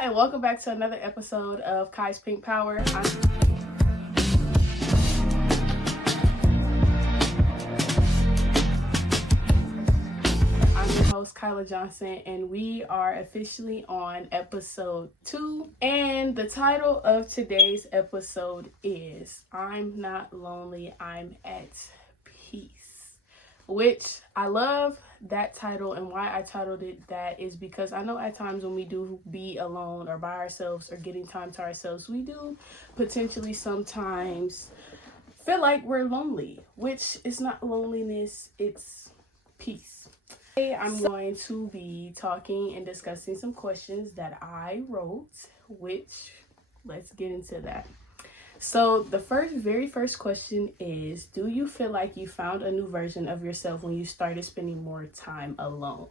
and welcome back to another episode of Kai's Pink Power. I'm your host, Kyla Johnson, and we are officially on episode 2. And the title of today's episode is I'm Not Lonely, I'm at Peace, which I love that title. And why I titled it that is because I know at times when we do be alone or by ourselves or getting time to ourselves, we do potentially sometimes feel like we're lonely, which is not loneliness, it's peace. Today I'm going to be talking and discussing some questions that I wrote, which let's get into that. So the very first question is, do you feel like you found a new version of yourself when you started spending more time alone?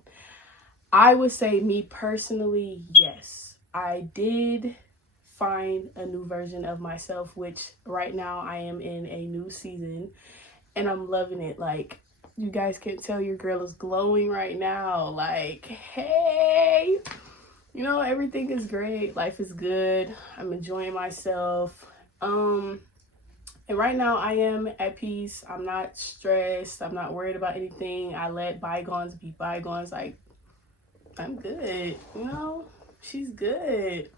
I would say, me personally, yes. I did find a new version of myself, which right now I am in a new season and I'm loving it. Like, you guys can tell your girl is glowing right now. Like, hey, you know, everything is great. Life is good. I'm enjoying myself. And right now I am at peace. I'm not stressed. I'm not worried about anything. I let bygones be bygones. Like, I'm good. You know, she's good.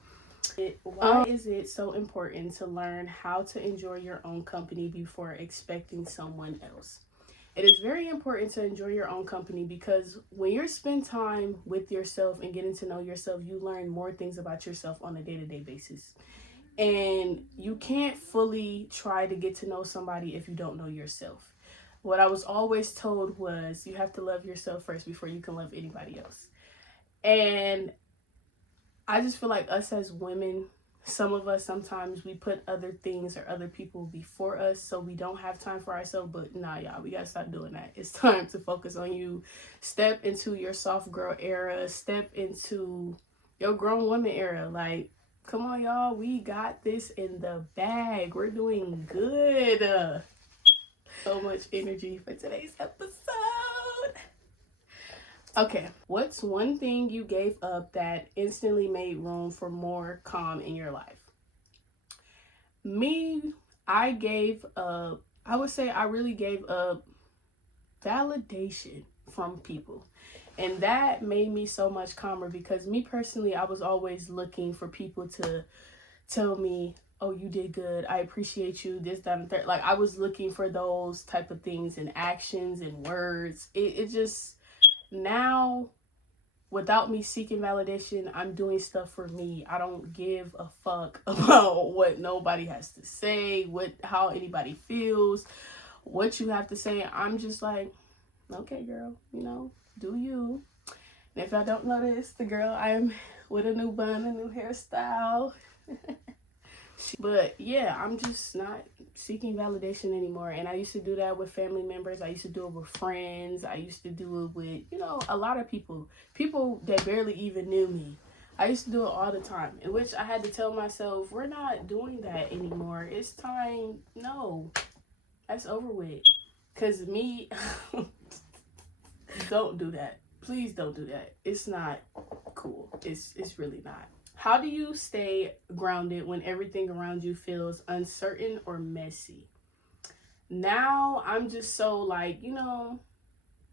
Why is it so important to learn how to enjoy your own company before expecting someone else? It is very important to enjoy your own company because when you spend time with yourself and getting to know yourself, you learn more things about yourself on a day-to-day basis. And you can't fully try to get to know somebody if you don't know yourself. What I was always told was you have to love yourself first before you can love anybody else. And I just feel like us as women, some of us, sometimes we put other things or other people before us, so we don't have time for ourselves. But nah, y'all, we gotta stop doing that. It's time to focus on you. Step into your soft girl era. Step into your grown woman era. Like, come on, y'all. We got this in the bag. We're doing good. So much energy for today's episode. Okay, what's one thing you gave up that instantly made room for more calm in your life? Me, I gave up, I would say I really gave up validation from people. And that made me so much calmer because me personally, I was always looking for people to tell me, oh, you did good, I appreciate you, this, that, and third. Like, I was looking for those type of things and actions and words. It just, now, without me seeking validation, I'm doing stuff for me. I don't give a fuck about what nobody has to say, how anybody feels, what you have to say. I'm just like, okay, girl, you know, do you. And if I don't notice, the girl, I'm with a new bun, a new hairstyle. But yeah, I'm just not seeking validation anymore. And I used to do that with family members. I used to do it with friends. I used to do it with, you know, a lot of people that barely even knew me. I used to do it all the time, in which I had to tell myself, we're not doing that anymore. It's time. No, that's over with. Because me, don't do that. Please don't do that. It's not cool. It's really not. How do you stay grounded when everything around you feels uncertain or messy? Now I'm just so like, you know,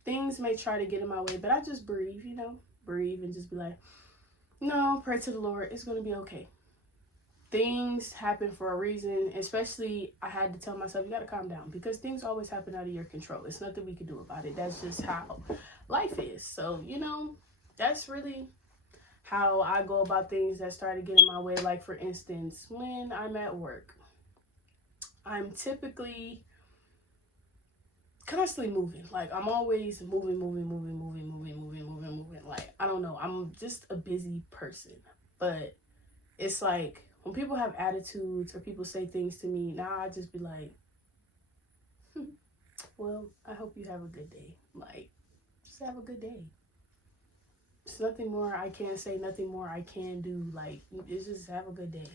things may try to get in my way, but I just breathe, you know, breathe and just be like, no, pray to the Lord. It's going to be okay. Things happen for a reason. Especially, I had to tell myself, you got to calm down because things always happen out of your control. It's nothing we can do about it. That's just how life is. So, you know, that's really how I go about things that start to get in my way. Like, for instance, when I'm at work, I'm typically constantly moving. Like, I'm always moving. Like, I don't know. I'm just a busy person. But it's like, when people have attitudes or people say things to me, now I just be like, well, I hope you have a good day. Like, just have a good day. There's nothing more I can say, nothing more I can do. Like, it's just have a good day.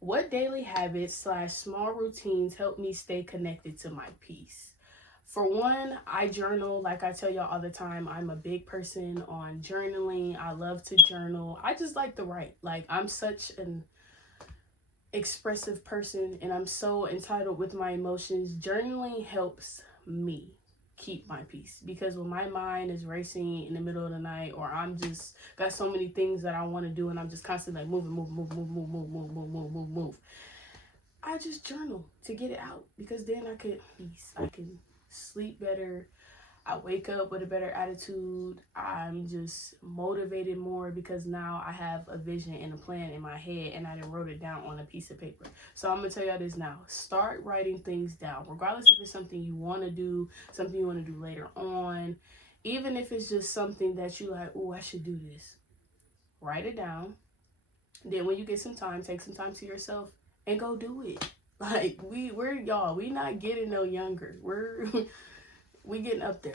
What daily habits / small routines help me stay connected to my peace? For one, I journal. Like I tell y'all all the time, I'm a big person on journaling. I love to journal. I just like to write. Like, I'm such an expressive person and I'm so entitled with my emotions. Journaling helps me keep my peace, because when my mind is racing in the middle of the night, or I'm just got so many things that I want to do and I'm just constantly like move, I just journal to get it out, because then I can sleep better. I wake up with a better attitude. I'm just motivated more, because now I have a vision and a plan in my head and I done wrote it down on a piece of paper. So I'm going to tell y'all this now. Start writing things down, regardless if it's something you want to do, something you want to do later on. Even if it's just something that you like, oh, I should do this. Write it down. Then when you get some time, take some time to yourself and go do it. Like, we're y'all, we not getting no younger. We getting up there.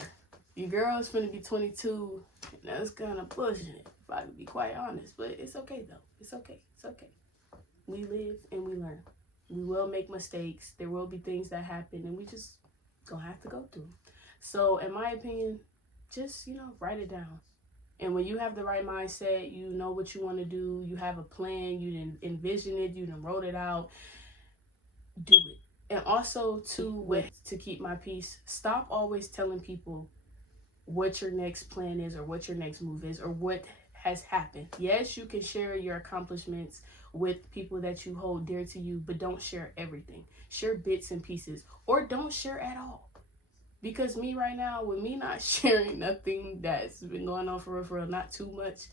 Your girl's finna be 22, and that's kind of pushing it, if I can be quite honest. But it's okay, though. It's okay. It's okay. We live and we learn. We will make mistakes. There will be things that happen, and we just gonna have to go through them. So, in my opinion, just, write it down. And when you have the right mindset, you know what you want to do, you have a plan, you didn't envision it, you didn't wrote it out, do it. And also, to keep my peace, stop always telling people what your next plan is or what your next move is or what has happened. Yes, you can share your accomplishments with people that you hold dear to you, but don't share everything. Share bits and pieces, or don't share at all. Because me right now, with me not sharing nothing that's been going on for real, not too much,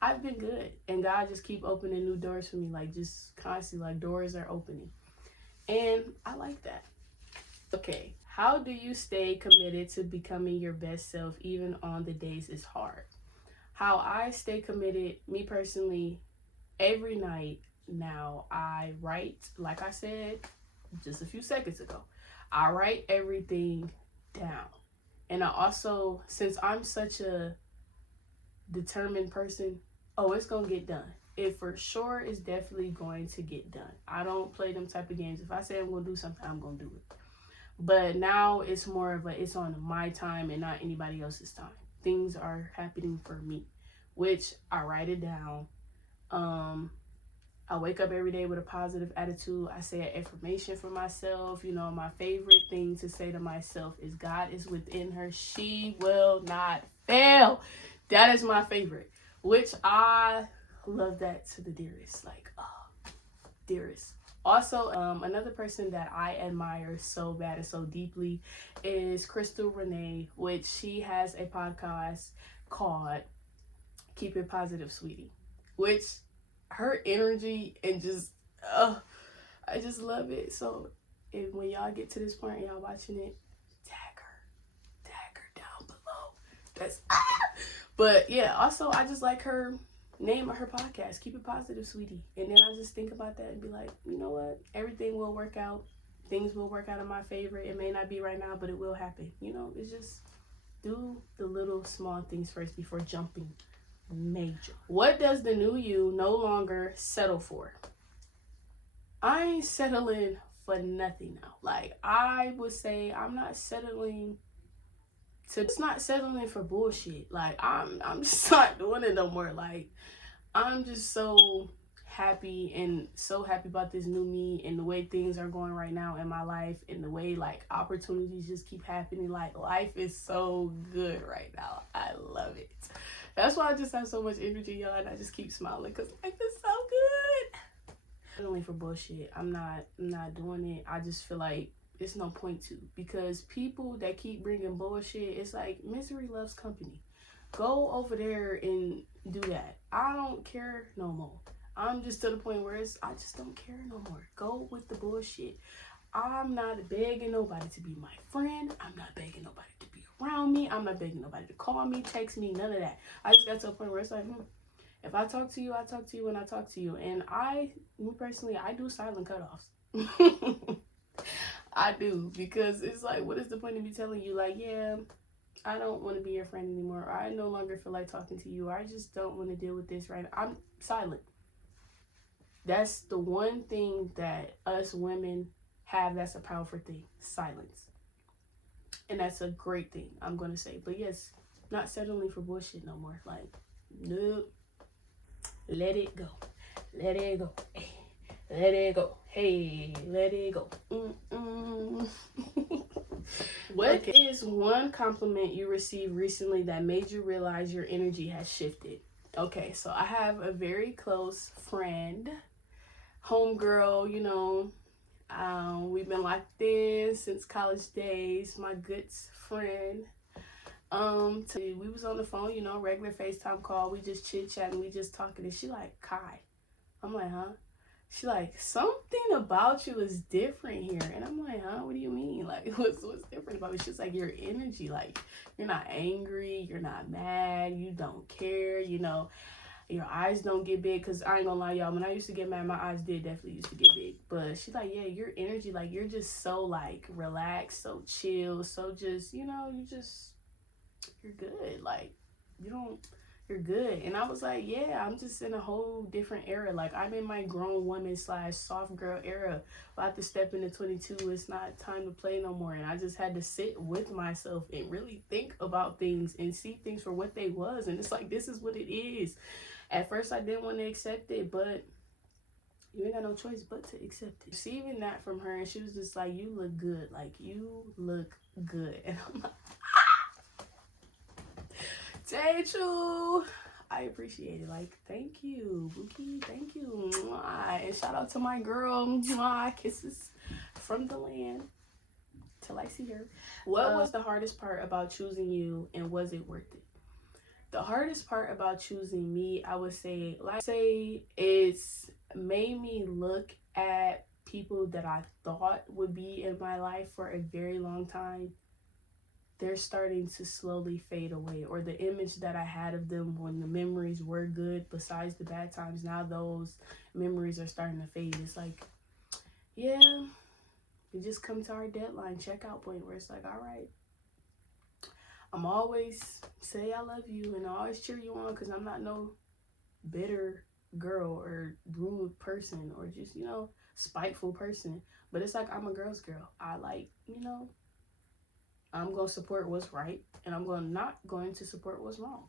I've been good. And God just keep opening new doors for me, like just constantly, like doors are opening. And I like that. Okay, how do you stay committed to becoming your best self even on the days it's hard? How I stay committed, me personally, every night now, I write, like I said just a few seconds ago, I write everything down. And I also, since I'm such a determined person, it's gonna get done. It for sure is definitely going to get done. I don't play them type of games. If I say I'm gonna do something, I'm gonna do it. But now it's more of it's on my time and not anybody else's time. Things are happening for me, which I write it down. I wake up every day with a positive attitude. I say an affirmation for myself. My favorite thing to say to myself is God is within her. She will not fail. That is my favorite, which I love that to the dearest. Like, oh, dearest. Also, another person that I admire so bad and so deeply is Crystal Renee, which she has a podcast called Keep It Positive, Sweetie, which her energy and just, I just love it. So when y'all get to this point and y'all watching it, tag her down below. But yeah, also I just like her name of her podcast, Keep It Positive, Sweetie. And then I just think about that and be like, you know what? Everything will work out. Things will work out in my favor. It may not be right now, but it will happen. It's just do the little small things first before jumping major. What does the new you no longer settle for? I ain't settling for nothing now. Like, I would say I'm not settling for bullshit. Like, I'm just not doing it no more. Like, I'm just so happy about this new me and the way things are going right now in my life and the way like opportunities just keep happening. Like, life is so good right now. I love it. That's why I just have so much energy, y'all, and I just keep smiling because life is so good. Settling for bullshit. I'm not doing it. I just feel like it's no point to, because people that keep bringing bullshit, it's like misery loves company. Go over there and do that. I don't care no more. I'm just to the point where I just don't care no more. Go with the bullshit. I'm not begging nobody to be my friend. I'm not begging nobody to be around me. I'm not begging nobody to call me, text me, none of that. I just got to a point where it's like, if I talk to you, I talk to you when I talk to you. And me personally, I do silent cutoffs. I do, because it's like, what is the point of me telling you, like, yeah, I don't want to be your friend anymore, or I no longer feel like talking to you, or I just don't want to deal with this right now. I'm silent. That's the one thing that us women have that's a powerful thing. Silence. And that's a great thing, I'm gonna say. But yes, not settling for bullshit no more. Like, nope. Let it go. Let it go. Hey, let it go. Hey, let it go. What is one compliment you received recently that made you realize your energy has shifted? Okay, so I have a very close friend, homegirl, you know. We've been locked in since college days. My good friend. We was on the phone, you know, regular FaceTime call. We just chit chatting, we just talking, and she like, Kai. I'm like, huh? She like, something about you is different here. And I'm like, huh? What do you mean? Like, what's different about me? She's like, your energy. Like, you're not angry. You're not mad. You don't care. You know, your eyes don't get big. Because I ain't gonna lie, y'all. When I used to get mad, my eyes did definitely used to get big. But she's like, yeah, your energy, like, you're just so, like, relaxed, so chill, so just, you know, you're good. Like, you're good. And I was like, yeah, I'm just in a whole different era. Like, I'm in my grown woman / soft girl era. About to step into 22. It's not time to play no more. And I just had to sit with myself and really think about things and see things for what they was. And it's like, this is what it is. At first, I didn't want to accept it, but you ain't got no choice but to accept it. Receiving that from her, and she was just like, you look good. Like, you look good. And I'm like, Taechu, I appreciate it. Like, thank you, Buki. Thank you. Mwah. And shout out to my girl. Mwah. Kisses from the land till I see her. What was the hardest part about choosing you, and was it worth it? The hardest part about choosing me, I would say, it's made me look at people that I thought would be in my life for a very long time. They're starting to slowly fade away, or the image that I had of them when the memories were good, besides the bad times, now those memories are starting to fade. It's like, yeah, we just come to our deadline, checkout point, where it's like, all right, I'm always say I love you and I always cheer you on, because I'm not no bitter girl or rude person or just, you know, spiteful person. But it's like, I'm a girl's girl. I like, you know, I'm going to support what's right, and I'm not going to support what's wrong.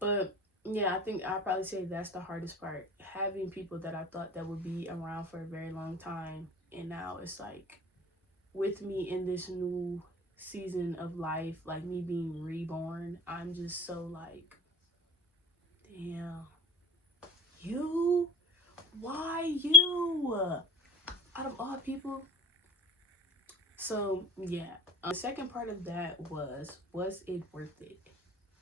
But yeah, I think I'll probably say that's the hardest part. Having people that I thought that would be around for a very long time, and now it's like, with me in this new season of life, like me being reborn, I'm just so like, damn, you? Why you? Out of all people? So yeah, the second part of that was it worth it?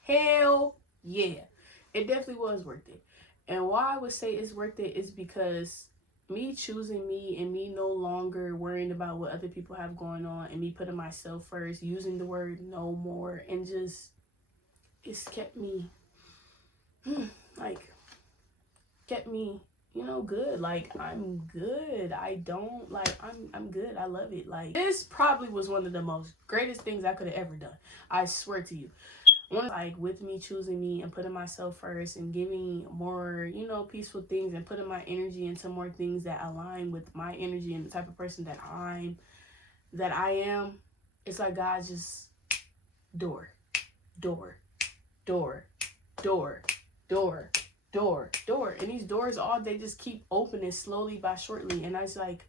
Hell yeah, it definitely was worth it. And why I would say it's worth it is because me choosing me, and me no longer worrying about what other people have going on, and me putting myself first, using the word no more, and just, it's kept me kept me, you know, good. Like, I'm good. I don't, like, I'm good. I love it. Like, this probably was one of the most greatest things I could have ever done. I swear to you. Like, with me choosing me and putting myself first and giving more, you know, peaceful things, and putting my energy into more things that align with my energy and the type of person that I am. It's like God just door, door, door, door, door, door, door. And these doors, they just keep opening slowly by shortly. And I was like,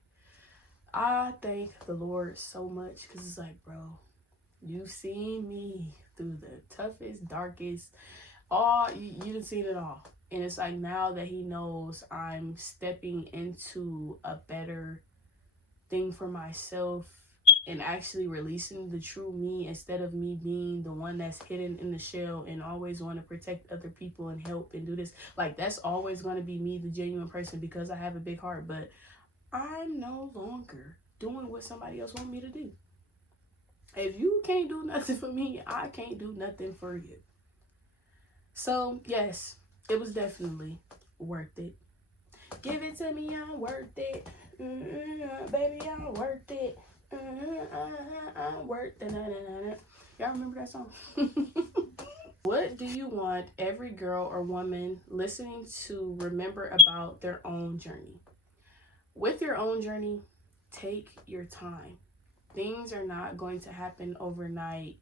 I thank the Lord so much, because it's like, bro, you've seen me through the toughest, darkest, you done seen it all. And it's like, now that he knows I'm stepping into a better thing for myself, and actually releasing the true me, instead of me being the one that's hidden in the shell and always want to protect other people and help and do this. Like, that's always going to be me, the genuine person, because I have a big heart. But I'm no longer doing what somebody else want me to do. If you can't do nothing for me, I can't do nothing for you. So yes, it was definitely worth it. Give it to me, I'm worth it. Baby, I'm worth it. I'm worth it. Y'all remember that song? What do you want every girl or woman listening to remember about their own journey? With your own journey, take your time. Things are not going to happen overnight.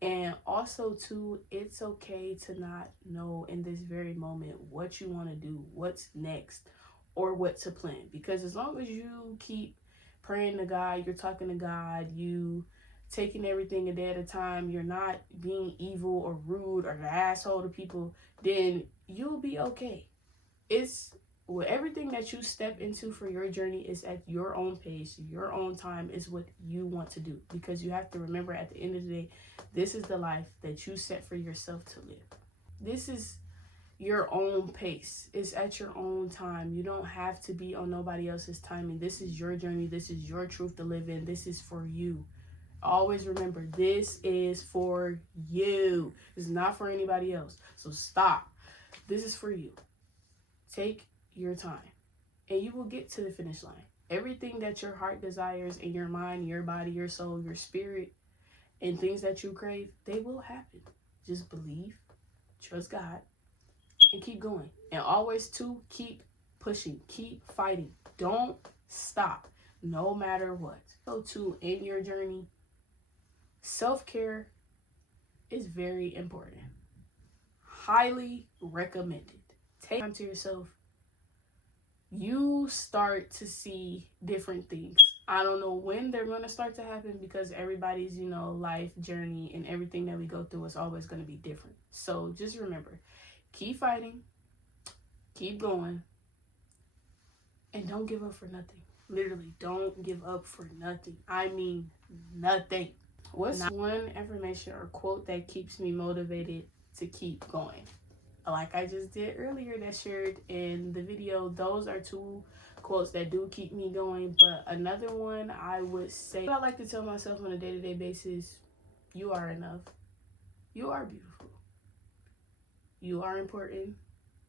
And also, too, it's okay to not know in this very moment what you want to do, what's next, or what to plan. Because as long as you keep praying to God, you're talking to God, you taking everything a day at a time, you're not being evil or rude or an asshole to people, then you'll be okay. It's well, everything that you step into for your journey is at your own pace, your own time is what you want to do. Because you have to remember at the end of the day, this is the life that you set for yourself to live. This is your own pace. It's at your own time. You don't have to be on nobody else's timing. This is your journey. This is your truth to live in. This is for you. Always remember, this is for you. It's not for anybody else. So stop. This is for you. Take your time and you will get to the finish line. Everything that your heart desires in your mind, your body, your soul, your spirit, and things that you crave, they will happen. Just believe, trust God, and keep going. And always to keep pushing, keep fighting. Don't stop, no matter what. So too, in your journey, self-care is very important. Highly recommended. Take time to yourself. You start to see different things. I don't know when they're going to start to happen because everybody's, life journey and everything that we go through is always going to be different. So just remember, keep fighting, keep going, and don't give up for nothing. Literally, don't give up for nothing. I mean, nothing. What's one affirmation or quote that keeps me motivated to keep going? Like I just did earlier that shared in the video, those are two quotes that do keep me going. But another one I would say, I like to tell myself on a day-to-day basis, you are enough. You are beautiful. You are important.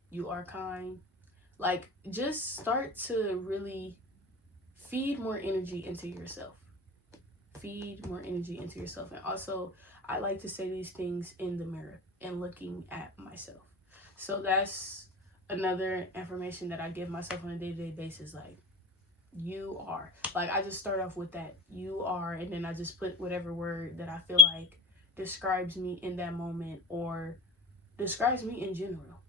You are kind. Like, just start to really feed more energy into yourself. Feed more energy into yourself. And also, I like to say these things in the mirror and looking at myself. So that's another affirmation that I give myself on a day-to-day basis. Like, you are. Like, I just start off with that. You are. And then I just put whatever word that I feel like describes me in that moment or describes me in general.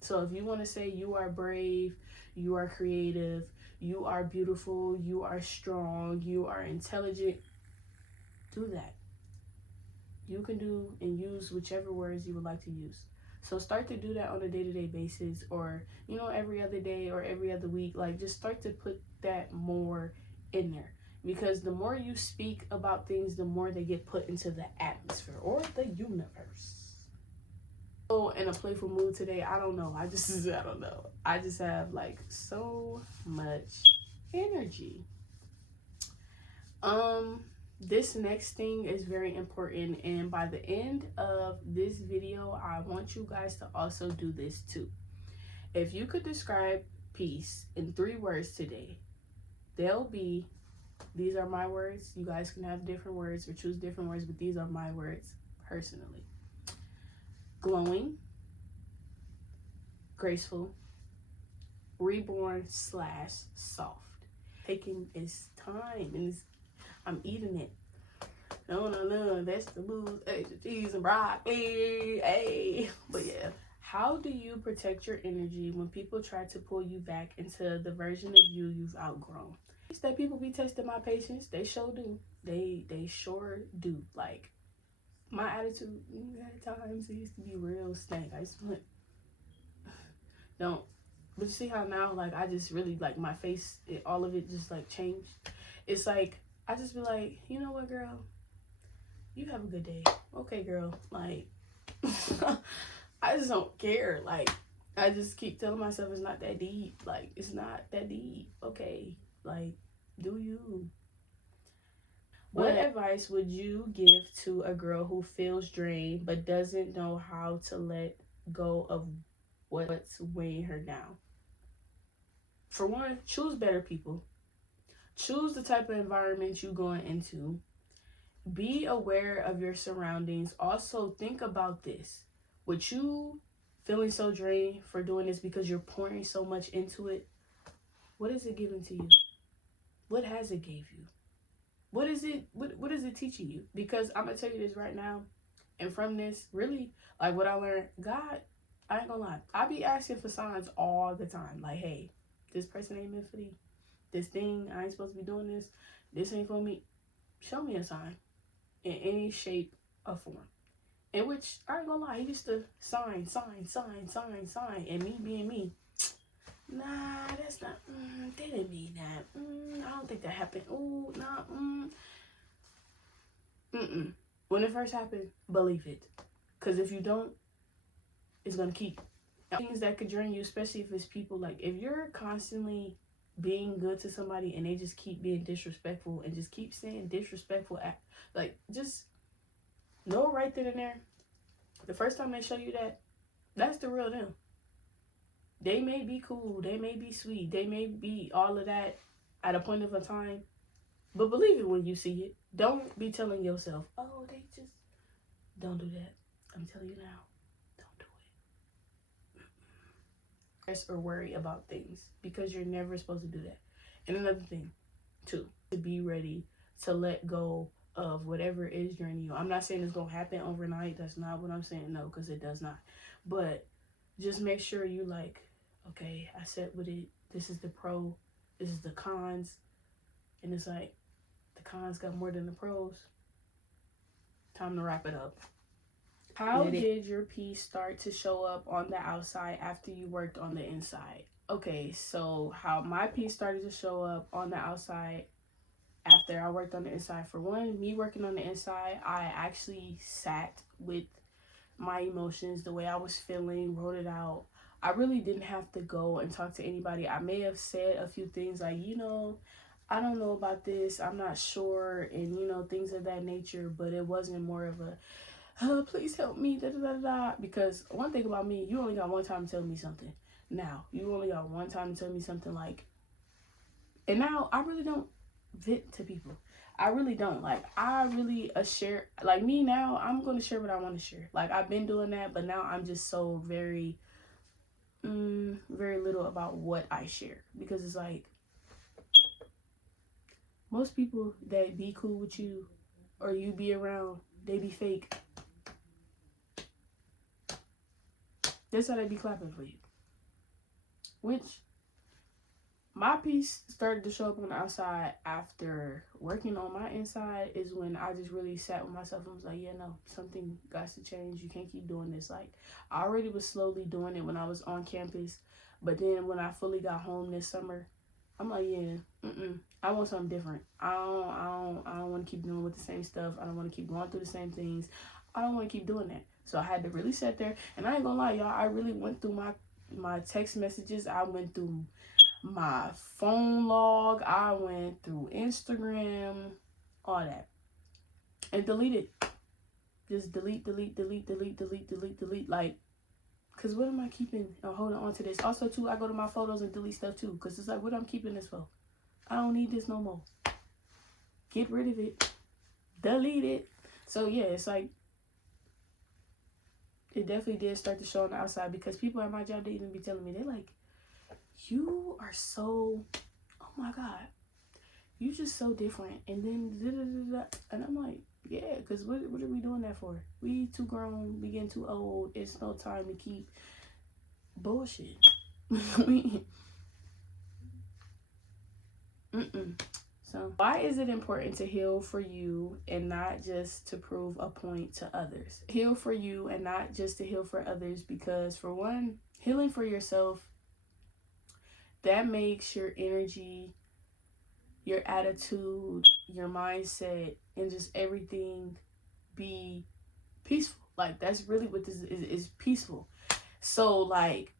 So if you want to say you are brave, you are creative, you are beautiful, you are strong, you are intelligent, do that. You can do and use whichever words you would like to use. So start to do that on a day-to-day basis or, every other day or every other week. Like, just start to put that more in there. Because the more you speak about things, the more they get put into the atmosphere or the universe. So in a playful mood today, I don't know. I don't know. I just have like so much energy. This next thing is very important, and by the end of this video, I want you guys to also do this too. If you could describe peace in 3 words today, these are my words. You guys can have different words or choose different words, but these are my words personally. Glowing, graceful, reborn / soft. Taking its time and I'm eating it. No, vegetables, extra cheese and broccoli. Hey. But yeah, how do you protect your energy when people try to pull you back into the version of you you've outgrown? That people be testing my patience. They sure do. They sure do. Like, my attitude at times it used to be real stank. I used to be like, don't. But you see how now, like, I just really, like, my face, all of it just, like, changed. It's like, I just be like, you know what, girl? You have a good day. Okay, girl. Like, I just don't care. Like, I just keep telling myself it's not that deep. Like, it's not that deep. Okay. Like, do you? What advice would you give to a girl who feels drained but doesn't know how to let go of what's weighing her down? For one, choose better people. Choose the type of environment you're going into. Be aware of your surroundings. Also, think about this. With you feeling so drained for doing this because you're pouring so much into it, what is it giving to you? What has it gave you? What is it? What is it teaching you? Because I'm gonna tell you this right now, and from this, really, like what I learned, God, I ain't gonna lie, I be asking for signs all the time. Like, hey, this person ain't meant for thee. This thing, I ain't supposed to be doing this. This ain't for me. Show me a sign in any shape or form. In which, I ain't gonna lie, he used to sign. And me being me, nah, that's not, they didn't mean that. I don't think that happened. Ooh, nah, When it first happened, believe it. Because if you don't, it's going to keep. Things that could drain you, especially if it's people, like, if you're constantly being good to somebody and they just keep being disrespectful and just keep saying disrespectful, like, just know right then and there, the first time they show you that, that's the real them. They may be cool, they may be sweet, they may be all of that at a point of a time, but believe it when you see it. Don't be telling yourself, oh, they just, don't do that. I'm telling you now, don't do it. Stress or worry about things, because you're never supposed to do that. And another thing, too, to be ready to let go of whatever is draining you. I'm not saying it's going to happen overnight. That's not what I'm saying. No, because it does not. But just make sure you like, okay, I sat with it. This is the pro. This is the cons. And it's like, the cons got more than the pros. Time to wrap it up. How did your peace start to show up on the outside after you worked on the inside? Okay, so how my peace started to show up on the outside after I worked on the inside. For one, me working on the inside, I actually sat with my emotions, the way I was feeling, wrote it out. I really didn't have to go and talk to anybody. I may have said a few things like, I don't know about this, I'm not sure, and things of that nature, but it wasn't more of a, please help me, because one thing about me, you only got one time to tell me something. Now, you only got one time to tell me something, like, and now I really don't vent to people. I really don't. Like, I really share, like me now, I'm going to share what I want to share. Like, I've been doing that, but now I'm just so very little about what I share, because it's like, most people that be cool with you or you be around, they be fake. That's how they be clapping for you. Which, my peace started to show up on the outside after working on my inside, is when I just really sat with myself and was like, yeah, no, something got to change. You can't keep doing this. Like, I already was slowly doing it when I was on campus, but then when I fully got home this summer, I'm like, yeah, I want something different. I don't want to keep dealing with the same stuff. I don't want to keep going through the same things. I don't want to keep doing that. So I had to really sit there, and I ain't gonna lie, y'all, I really went through my text messages. I went through my phone log. I went through Instagram, all that, and delete it. Just delete. Like, because what am I keeping or holding on to this? Also, too, I go to my photos and delete stuff, too, because it's like, what I'm keeping this for? I don't need this no more. Get rid of it. Delete it. So, yeah, it's like, it definitely did start to show on the outside, because people at my job, they even be telling me, they're like, you are so, oh my God, you just so different. And then, and I'm like, yeah, because what are we doing that for? We too grown, we getting too old. It's no time to keep bullshit. So why is it important to heal for you and not just to prove a point to others? Heal for you and not just to heal for others, because for one, healing for yourself, that makes your energy, your attitude, your mindset, and just everything be peaceful. Like, that's really what this is peaceful. So, like,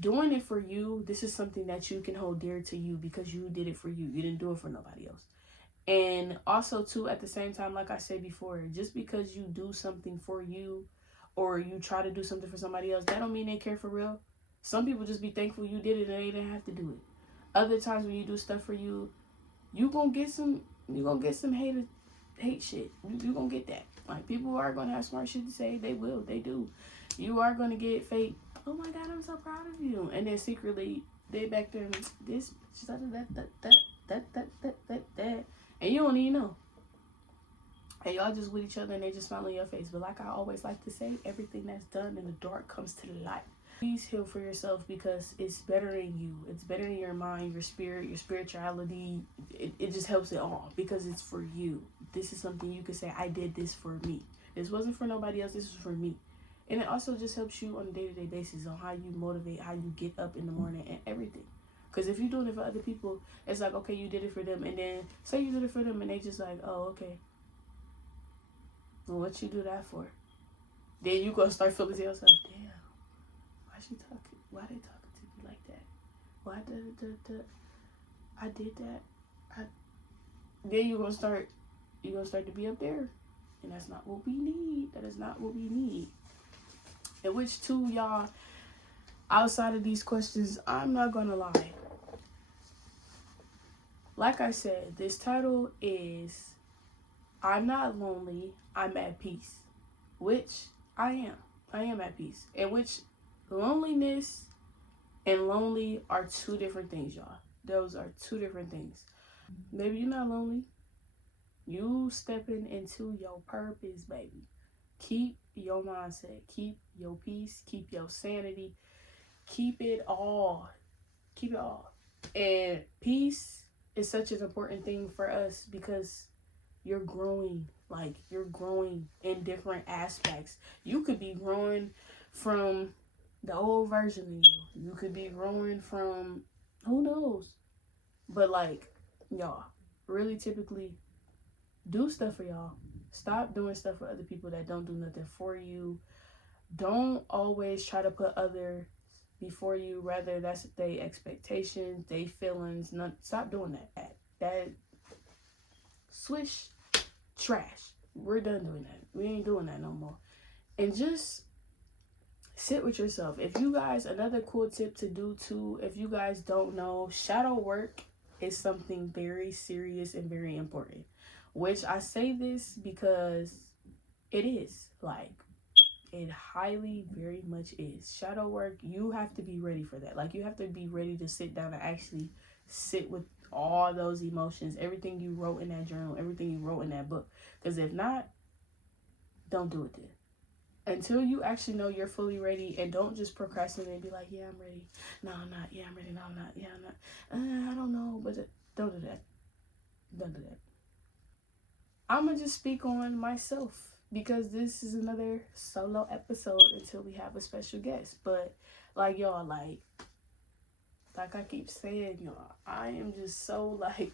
doing it for you, this is something that you can hold dear to you, because you did it for you. You didn't do it for nobody else. And also, too, at the same time, like I said before, just because you do something for you or you try to do something for somebody else, that don't mean they care for real. Some people just be thankful you did it and they didn't have to do it. Other times when you do stuff for you, you gonna get some hate shit. You gonna get that. Like, people are gonna have smart shit to say. They will. They do. You are gonna get fake, oh my God, I'm so proud of you. And then secretly, they back there, this, that. and you don't even know. And y'all just with each other and they just smile in your face. But like I always like to say, everything that's done in the dark comes to the light. Please heal for yourself, because it's better than you. It's better than your mind, your spirit, your spirituality. It just helps it all because it's for you. This is something you can say, I did this for me. This wasn't for nobody else. This was for me. And it also just helps you on a day-to-day basis on how you motivate, how you get up in the morning and everything. Because if you're doing it for other people, it's like, okay, you did it for them. And then say you did it for them and they just like, oh, okay. Well, what you do that for? Then you gonna start feeling to yourself, damn. Why she talking? Why they talking to me like that? Why I did that? Then you're gonna start to be up there, and that's not what we need. That is not what we need. And which two y'all, outside of these questions, I'm not gonna lie. Like I said, this title is I'm not lonely, I'm at peace. Which I am. I am at peace. And which loneliness and lonely are two different things, y'all. Those are two different things. Maybe you're not lonely. You stepping into your purpose, baby. Keep your mindset. Keep your peace. Keep your sanity. Keep it all. Keep it all. And peace is such an important thing for us because you're growing. Like, you're growing in different aspects. You could be growing from the old version of you. You could be growing from who knows. But like, y'all, really typically do stuff for y'all. Stop doing stuff for other people that don't do nothing for you. Don't always try to put others before you. Rather, that's their expectations, their feelings. Stop doing that. That swish, trash. We're done doing that. We ain't doing that no more. And just sit with yourself. If you guys, another cool tip to do too, if you guys don't know, shadow work is something very serious and very important. Which I say this because it is. Like, it highly, very much is. Shadow work, you have to be ready for that. Like, you have to be ready to sit down and actually sit with all those emotions, everything you wrote in that journal, everything you wrote in that book. Because if not, don't do it then. Until you actually know you're fully ready, and don't just procrastinate and be like, yeah, I'm ready. No, I'm not. Yeah, I'm ready. No, I'm not. Yeah, I'm not. I don't know. But don't do that. Don't do that. I'm going to just speak on myself because this is another solo episode until we have a special guest. But like, y'all, like I keep saying, y'all, I am just so like,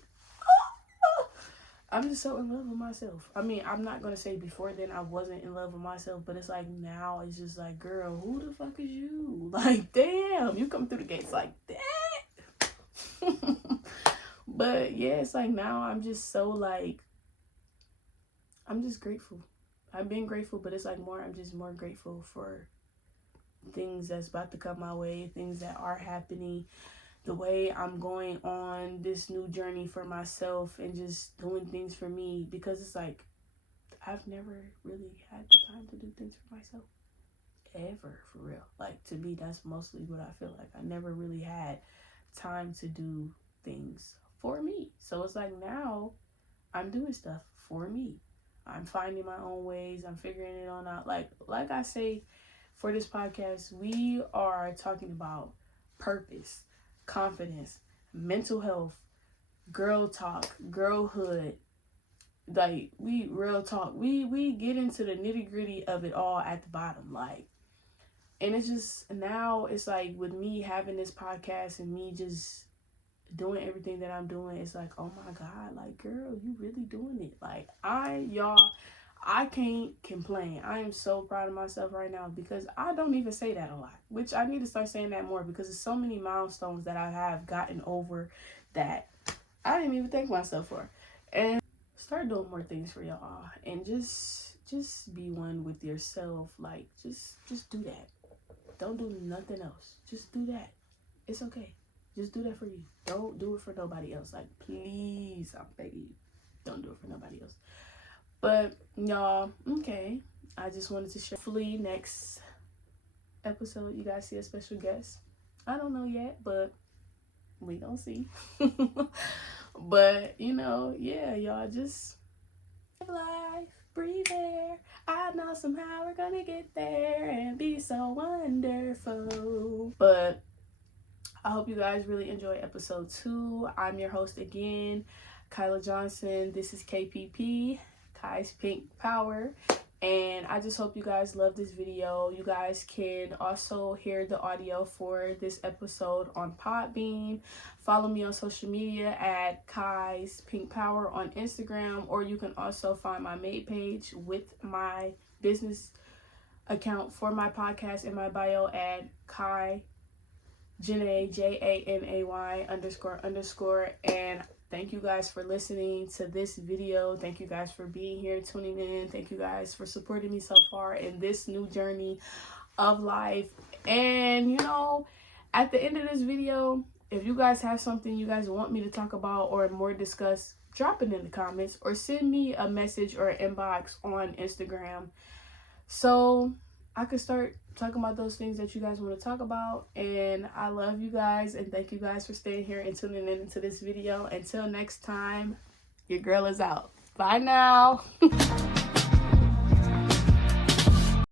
I'm just so in love with myself. I mean, I'm not going to say before then I wasn't in love with myself, but it's like now it's just like, girl, who the fuck is you? Like, damn, you come through the gates like that. But yeah, it's like now I'm just so like, I'm just grateful. I've been grateful, but it's like I'm just more grateful for things that's about to come my way, things that are happening, the way I'm going on this new journey for myself and just doing things for me, because it's like I've never really had the time to do things for myself ever, for real. Like, to me, that's mostly what I feel like. I never really had time to do things for me. So it's like now I'm doing stuff for me. I'm finding my own ways. I'm figuring it on out. Like I say, for this podcast, we are talking about purpose, confidence, mental health, girl talk, girlhood. Like, we real talk. We get into the nitty-gritty of it all at the bottom. Like, and it's just, now it's like with me having this podcast and me just doing everything that I'm doing, it's like, oh my God, like, girl, you really doing it. Like, I can't complain. I am so proud of myself right now because I don't even say that a lot, which I need to start saying that more because there's so many milestones that I have gotten over that I didn't even thank myself for. And start doing more things for y'all and just be one with yourself. Like, just do that. Don't do nothing else. Just do that. It's okay. Just do that for you. Don't do it for nobody else. Like, please, I'm begging you. Don't do it for nobody else. But, y'all, okay. I just wanted to share. Hopefully, next episode, you guys see a special guest. I don't know yet, but we gonna see. But, you know, yeah, y'all just live life, breathe air. I know somehow we're gonna get there and be so wonderful. But I hope you guys really enjoy episode 2. I'm your host again, Kyla Johnson. This is KPP, Kai's Pink Power. And I just hope you guys love this video. You guys can also hear the audio for this episode on Podbean. Follow me on social media at Kai's Pink Power on Instagram, or you can also find my main page with my business account for my podcast in my bio at Kai Janay, JANAY _ and thank you guys for listening to this video. Thank you guys for being here, tuning in. Thank you guys for supporting me so far in this new journey of life. And you know, at the end of this video, if you guys have something you guys want me to talk about or more discuss, drop it in the comments or send me a message or an inbox on Instagram so I could start talking about those things that you guys want to talk about. And I love you guys and thank you guys for staying here and tuning in into this video. Until next time, your girl is out. Bye now.